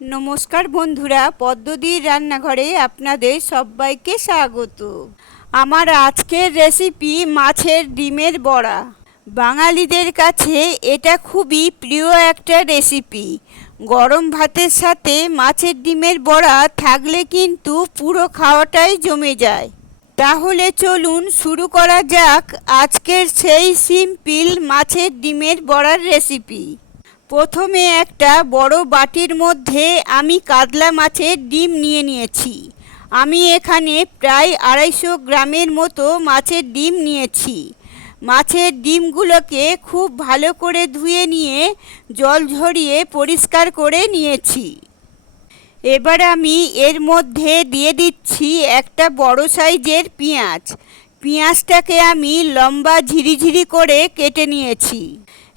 নমস্কার বন্ধুরা, পদ্মদির রান্নাঘরে আপনাদের সবাইকে স্বাগত। আমার আজকের রেসিপি মাছের ডিমের বড়া। বাঙালিদের কাছে এটা খুবই প্রিয় একটা রেসিপি। গরম ভাতের সাথে মাছের ডিমের বড়া থাকলে কিন্তু পুরো খাওয়াটাই জমে যায়। তাহলে চলুন শুরু করা যাক আজকের সেই সিম্পল মাছের ডিমের বড়ার রেসিপি। প্রথমে একটা বড় বাটির মধ্যে আমি কাতলা মাছের ডিম নিয়ে নিয়েছি। আমি এখানে প্রায় 250 গ্রামের মতো মাছের ডিম নিয়েছি। মাছের ডিমগুলোকে খুব ভালো করে ধুয়ে নিয়ে জল ঝরিয়ে পরিষ্কার করে নিয়েছি। এবার আমি এর মধ্যে দিয়ে দিচ্ছি একটা বড় সাইজের পেঁয়াজ। পেঁয়াজটাকে আমি লম্বা ঝিরিঝিরি করে কেটে নিয়েছি।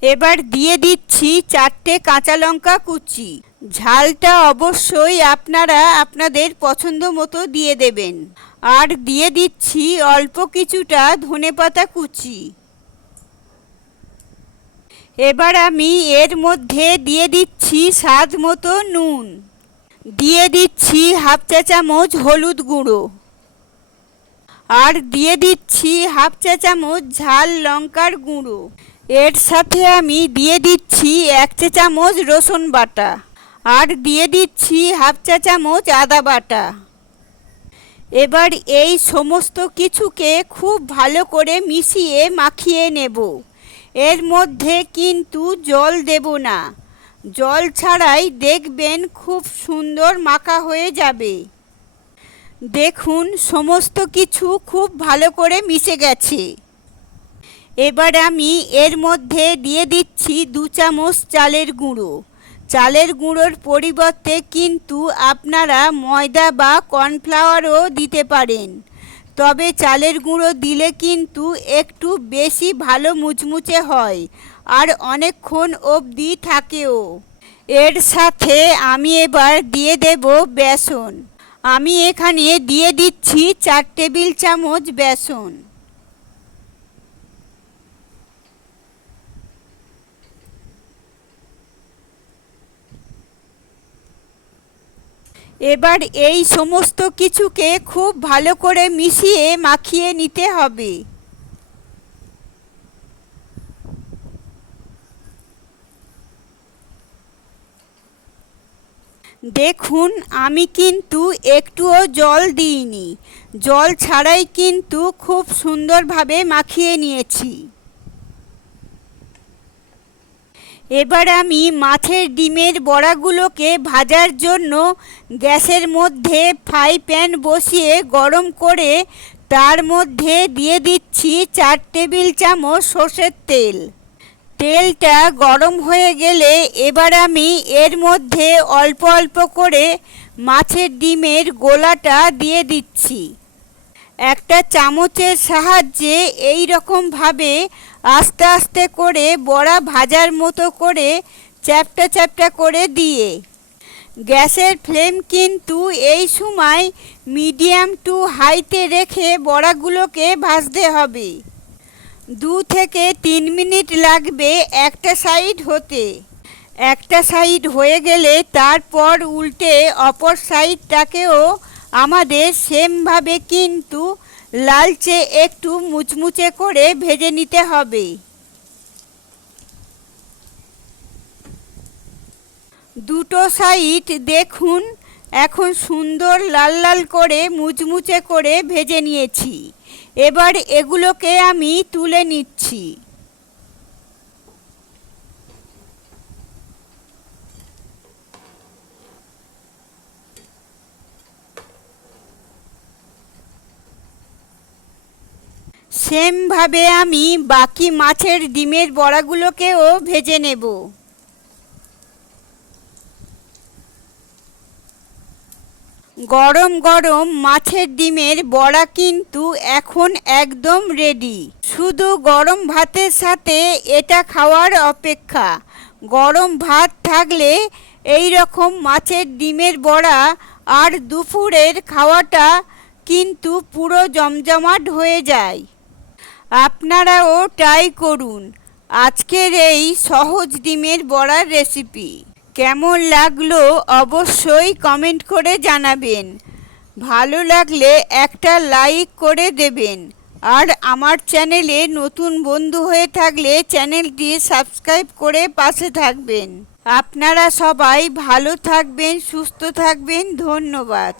এবার দিয়ে দিচ্ছি 4টে কাঁচা লঙ্কা কুচি। ঝালটা অবশ্যই আপনারা আপনাদের পছন্দ মতো দিয়ে দেবেন। আর দিয়ে দিচ্ছি অল্প কিছুটা ধনেপাতা কুচি। এবার আমি এর মধ্যে দিয়ে দিচ্ছি স্বাদ মতো নুন। দিয়ে দিচ্ছি হাফ চা চামচ হলুদ গুঁড়ো। আর দিয়ে দিচ্ছি হাফ চা চামচ ঝাল লঙ্কার গুঁড়ো। এর সাথে আমি দিয়ে দিচ্ছি 1 চা চামচ রসুন বাটা। আর দিয়ে দিচ্ছি হাফ চা চামচ আদা বাটা। এবার এই সমস্ত কিছুকে খুব ভালো করে মিশিয়ে মাখিয়ে নেব। এর মধ্যে কিন্তু জল দেব না। জল ছাড়াই দেখবেন খুব সুন্দর মাখা হয়ে যাবে। দেখুন সমস্ত কিছু খুব ভালো করে মিশে গেছে। এবার আমি এর মধ্যে দিয়ে দিচ্ছি 2 চামচ চালের গুঁড়ো। চালের গুঁড়োর পরিবর্তে কিন্তু আপনারা ময়দা বা কর্নফ্লাওয়ারও দিতে পারেন। তবে চালের গুঁড়ো দিলে কিন্তু একটু বেশি ভালো মুচমুচে হয় আর অনেকক্ষণ অবধি থাকেও। এর সাথে আমি এবার দিয়ে দেব বেসন। আমি এখানে দিয়ে দিচ্ছি 4 টেবিল চামচ বেসন। এবার এই সমস্ত কিছুকে খুব ভালো করে মিশিয়ে মাখিয়ে নিতে হবে। দেখুন আমি কিন্তু একটুও জল দিইনি। জল ছাড়াই কিন্তু খুব সুন্দরভাবে মাখিয়ে নিয়েছি। এবার আমি মাছের ডিমের বড়াগুলোকে ভাজার জন্য গ্যাসের মধ্যে ফ্রাই প্যান বসিয়ে গরম করে তার মধ্যে দিয়ে দিচ্ছি 4 টেবিল চামচ সরষের তেল। তেলটা গরম হয়ে গেলে এবার আমি এর মধ্যে অল্প অল্প করে মাছের ডিমের গোলাটা দিয়ে দিচ্ছি। একটা চামচের সাহায্যে এই রকমভাবে আস্তে আস্তে করে বড়া ভাজার মতো করে চ্যাপটা চ্যাপটা করে দিয়ে গ্যাসের ফ্লেম কিন্তু এই সময় মিডিয়াম টু হাইতে রেখে বড়াগুলোকে ভাজতে হবে। 2 থেকে 3 মিনিট লাগবে একটা সাইড হতে। একটা সাইড হয়ে গেলে তারপর উল্টে অপর সাইডটাকেও আমাদের সেমভাবে কিন্তু লালচে একটু মুচমুচে করে ভেজে নিতে হবে। দুটো সাইড দেখুন এখন সুন্দর লাল লাল করে মুচমুচে করে ভেজে নিয়েছি। এবার এগুলোকে আমি তুলে নিচ্ছি। সেমভাবে আমি বাকি মাছের ডিমের বড়াগুলোকেও ভেজে নেব। গরম গরম মাছের ডিমের বড়া কিন্তু এখন একদম রেডি। শুধু গরম ভাতের সাথে এটা খাওয়ার অপেক্ষা। গরম ভাত থাকলে এই রকম মাছের ডিমের বড়া আর দুপুরের খাওয়াটা কিন্তু পুরো জমজমাট হয়ে যায়। আপনারাও ট্রাই করুন আজকের এই সহজ ডিমের বড়ার রেসিপি। কেমন লাগলো অবশ্যই কমেন্ট করে জানাবেন। ভালো লাগলে একটা লাইক করে দেবেন। আর আমার চ্যানেলে নতুন বন্ধু হয়ে থাকলে চ্যানেলটি সাবস্ক্রাইব করে পাশে থাকবেন। আপনারা সবাই ভালো থাকবেন, সুস্থ থাকবেন। ধন্যবাদ।